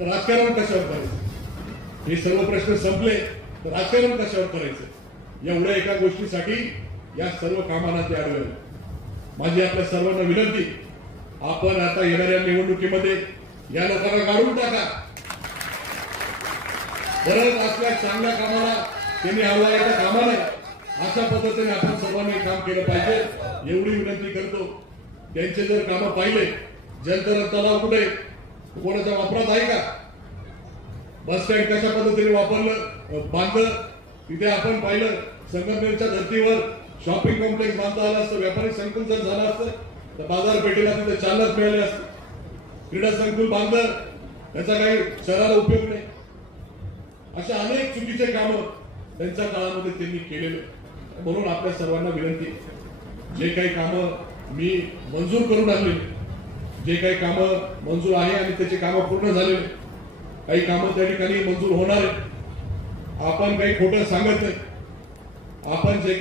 तर राजकारण कशावर करायचं? हे सर्व प्रश्न संपले तर राजकारण कशावर करायचं? एवढ्या एका गोष्टीसाठी या सर्व कामांना ते अडवले. माझी आपल्या सर्वांना विनंती, आपण आता येणाऱ्या निवडणुकीमध्ये या लोकांना काढून टाका. गरज असल्या चांगल्या कामाला त्यांनी हरवायचं कामा नाही. अशा पद्धतीने आपण सर्वांनी काम केलं पाहिजे एवढी विनंती करतो. त्यांचे जर कामं पाहिले, जलतरण तलाव कुठे कोणाच्या वापरात आहे का? बस स्टँड कशा पद्धतीने वापरलं बांधलं तिथे आपण पाहिलं. संगमनेरच्या धर्तीवर शॉपिंग कॉम्प्लेक्स बांधता आलं असतं, व्यापारी संकुल जर झालं असतं तर बाजारपेठेला तिथे चालनाच मिळाली असतं. क्रीडा संकुल बांधलं त्याचा काही शहराला उपयोग नाही. अशा अनेक चुकीचे कामं त्यांच्या काळामध्ये त्यांनी केलेले. म्हणून आपल्या सर्वांना विनंती, जे काही कामं मी मंजूर करून आणले, जे काही कामं मंजूर आहे आणि त्याची कामं पूर्ण झालेली, काही कामं त्या ठिकाणी मंजूर होणार आहे. आपण काही खोटं सांगत नाही. आपण जे